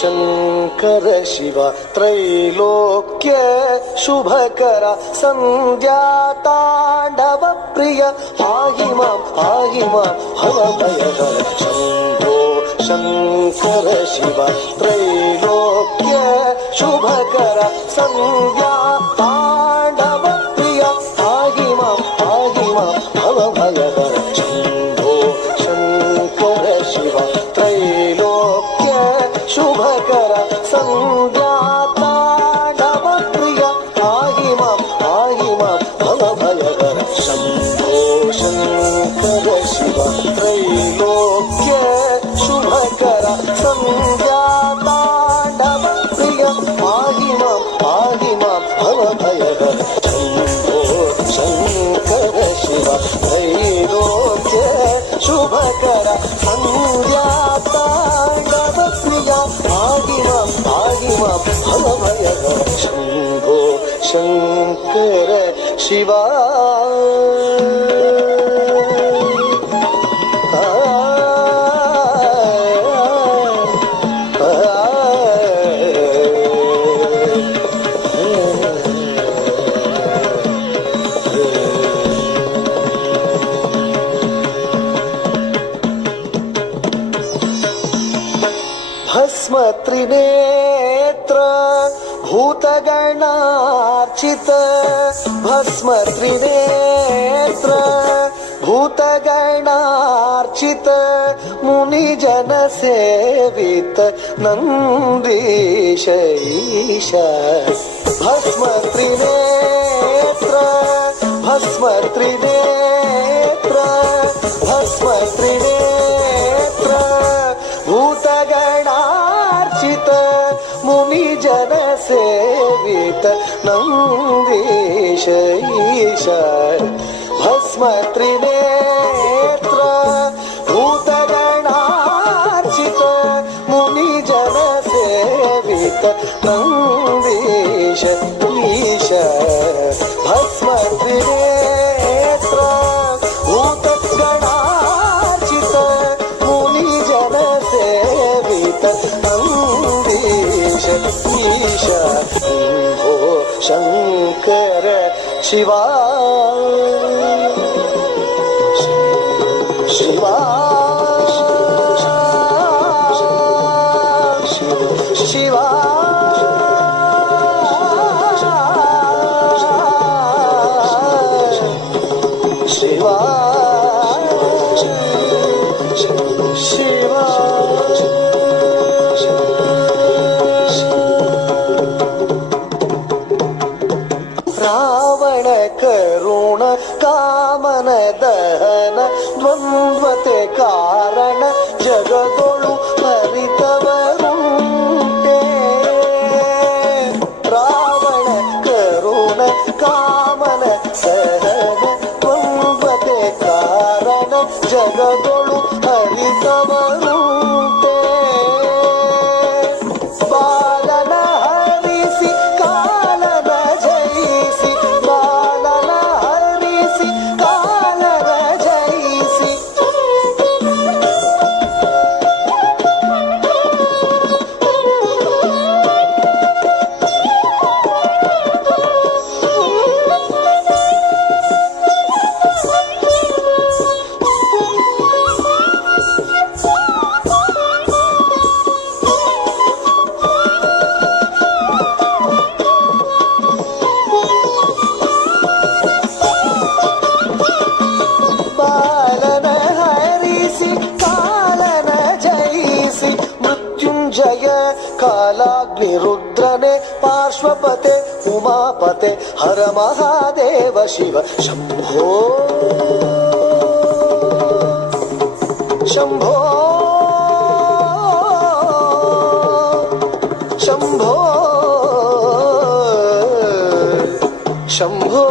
ಶಂಕರ ಶಿವ ತ್ರೈಲೋಕ್ಯ ಶುಭಕರ ಸಂಧ್ಯಾ ತಾಂಡವ ಪ್ರಿಯ ಪಾಹಿ ಮಾಂ ಭವಭಯಹರ ಶಂಭೋ ಶಂಕರ ಶಿವ ತ್ರೈಲೋಕ್ಯ ಶುಭಕರ ಸಂಧ್ಯಾ ತಾಂಡವ ಪ್ರಿಯ ಪಾಹಿ ಮಾಂ ಭವಭಯಹರ ಶಂಭೋ ಶಂಕರ ಶಿವ ತ್ರೈಲೋಕ್ಯ ಶುಭಕರ ಸಂಧ್ಯಾ ತಾಂಡವ ಪ್ರಿಯ ಪಾಹಿ ಮಾಂ ಭವಭಯಹರ ಶಂಭೋ ಶಂಕರ ಶಿವ ತ್ರೈಲೋಕ್ಯ ಶುಭಕರ ಸಂಧ್ಯಾ ತಾಂಡವ ಪ್ರಿಯ ಪಾಹಿ ಮಾಂ ಭವಭಯಹರ ಶಂಭೋ ಶಂಕರ ಶಿವ ತ್ರೈಲೋಕ್ಯ ಶುಭಕರ ಸಂಧ್ಯಾ ತಾಂಡವ ಪ್ರಿಯ ಪಾಹಿ ಮಾಂ ಭವಭಯಹರ ಶಂಭೋ ಶಂಕರ ಶಿವ. ಭಸ್ಮ ತ್ರಿನೇತ್ರ ಭೂತಗಣಾರ್ಚಿತ ಭಸ್ಮ ತ್ರಿನೇತ್ರ ಭೂತಗಣಾರ್ಚಿತ ಮುನಿಜನ ಸೇವಿತ ನಂದೀಶ ಈಶ ಭಸ್ಮ ತ್ರಿನೇತ್ರ ಭಸ್ಮ ತ್ರಿನೇತ್ರ ಭಸ್ಮ ತ್ರಿನೇತ್ರ ಭೂತಗಣಾರ್ಚಿತ ಮುನಿಜನ ಸೇವಿತ ನಂದೀಶ ಈಶ ಭಸ್ಮ ತ್ರಿನೇತ್ರ ಭೂತಗಣಾರ್ಚಿತ ಮುನಿಜನ ಸೇವಿತ ನಂದೀಶ ಈಶ ಭಸ್ಮ ತ್ರಿನೇತ್ರ ಭೂತಗಣಾರ್ಚಿತ ಮುನಿಜನ ಸೇವಿತ ನಂದೀಶ ಈಶ ಶಂಭೋ ಶಂಕರ ಶಿವ ಶಿವ ಶಿವ ಶಿವ ಶಿವ ರಾವಣ ಕರುಣ ಕಾಮನ ದಹನ ದ್ವಂದ್ವತೆ ಕಾರಣ ಜಗದೊಳು ಹರಿತವರುಂಟೆ ರಾವಣ ಕರುಣ ಕಾಮನ ದಹನ ದ್ವಂದ್ವತೆ ಕಾರಣ ಜಗದೊಳು ಹರಿತವರುಂಟೆ ಬಾಲನ ಹರಿಸಿ ಕಾಲನ ಜಯಿಸಿ ಬಾಲನ ಹರಿಸಿ ಕಾಲನ ಜಯಿಸಿ ಬಾಲನ ಹರಿಸಿ ಕಾಲನ ಜಯಿಸಿ ಮೃತ್ಯುಂಜಯ ಕಾಲಾಗ್ನಿ ರುದ್ರನೆ ಪಾರ್ಶ್ವಪತೆ ಉಮಾಪತೆ ಹರ ಮಹಾದೇವ ಶಿವ ಶಂಭೋ ಶಂಭೋ ಶಂಭೋ ಶಂಭೋ